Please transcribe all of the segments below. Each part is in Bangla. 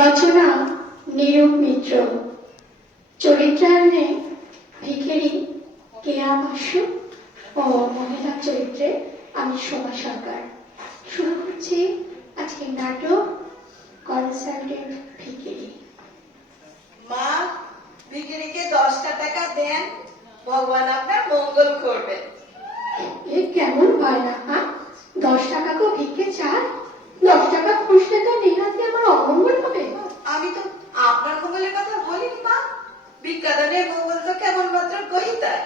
রচনা নিরূপ মিত্র, চরিত্রায়নে ভিখেরি কেয়া বাসু ও মহিলা চরিত্রে আমি শোভা সরকার। শুরু করছি আজকের নাটক কনসার্টের ভিখেরি। মা, ভিখিরিকে 10টা টাকা দেন, ভগবান আপনার মঙ্গল করবেন। এ কেমন বায়না? 10 টাকাকেও ভিক্ষে চায়? 10 টাকা খুঁজলে তো নেহাতি আমার অমঙ্গল হবে। আমি তো আপনার মঙ্গলের কথা বলিনি মা। ভিক্ষাদানের মঙ্গল তো কেবলমাত্র গ্রহীতার,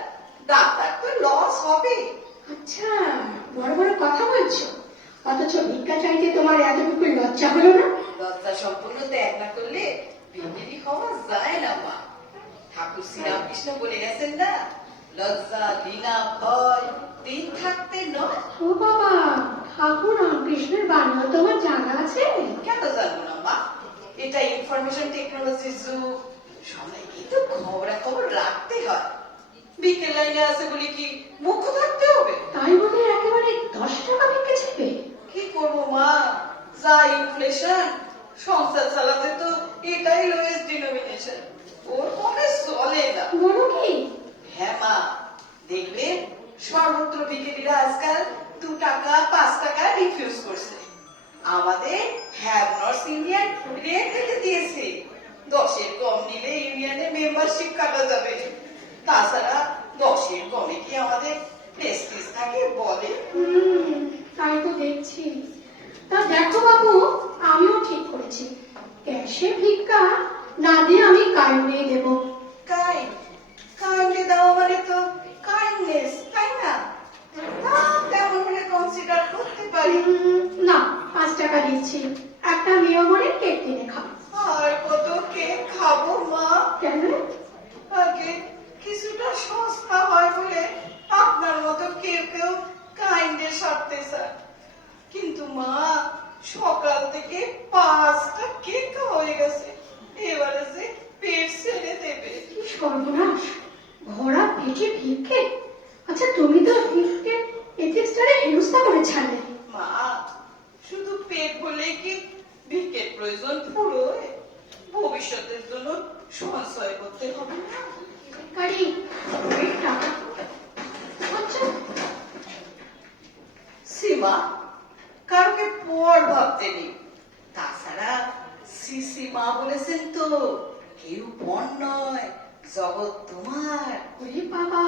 দাতার তো লস হবে। আচ্ছা, বড় বড় কথা বলছো, অথচ ভিক্ষা চাইতে তোমার এতটুকু লজ্জা হলো না? লজ্জা সম্পূর্ণ ত্যাগ না করলে ভিখিরি হওয়া যায় না মা। ঠাকুর শ্রীরামকৃষ্ণ বলে গেছেন না, লজ্জা ঘৃণা ভয় দিন থাকতে নয়। ও বাবা, ঠাকুর রামকৃষ্ণের বাণীও তোমার জানা আছে? কেন জানবো না মা? এটা ইনফরমেশন টেকনোলজির যুগ, সবাইকে তো খবরাখবর রাখতে হয়। বিকেল লাইনে আছে বলে কি মুখ্য থাকতে হবে? তাই বলে একেবারে 10 টাকা ভিক্ষা চাইবে? কি করবো মা, যা ইনফ্লেশন, সংসার চালাতে তো এটাই লোয়েস্ট ডিনোমিনেশন, ওর কমে চলে না। বলো কি? হ্যাঁ মা, দেখবে সর্বত্র ভিখিরিরা আজকাল 2 টাকা 5 টাকা রিফিউজ করছে। আমাদের হ্যাভ নর্থ ইন্ডিয়ান রেট রেখে দিয়েছে, 10-এর কম নিলে ইউনিয়নে মেম্বারশিপ কাটা যাবে। তাছাড়া 10-এর কমে কি আমাদের প্রেস্টিজ থাকে বলে? তাই তো দেখছি। তা দেখো বাবু, আমিও ঠিক করেছি, ক্যাশে ভিক্ষা না দিয়ে আমি কাইন্ডে দেবো। কাইন্ডে দেওয়া মানে তো কাইন্ডনেস, তাই না? তেমন হলে কনসিডার করতে পারি। না, 5 টাকা দিচ্ছি, একটা নিয়মনের কেক কিনে খাও। আর কত কেক খাবো মা? কেন? আগে কিছুটা সস্তা হয় বলে আপনার মতো কেউ কাইন্ডের স্বার্থে চায়। কিন্তু মা, সকাল থেকে 5টা কেক হয়ে গেছে, এবারে যে পেট ছেড়ে দেবে। কি সর্বনাশ, ভরা পেটে ভিক্ষে! আচ্ছা, তুমি তো ভিক্ষে এথিক্সটারে হেনস্থা করে ছাড়লে। মা, শুধু পেট বলে কি ভিক্ষের প্রয়োজন পুরোয়? ভবিষ্যতের জন্য সঞ্চয় করতে হবে না? কারি পেট টাকা। আচ্ছা, সীমা, কাউকে পর ভাবতে নেই। তাছাড়া সিসি মা বলেছেন তো, কেউ পর নয়, জগৎ তোমার। ওরে বাবা,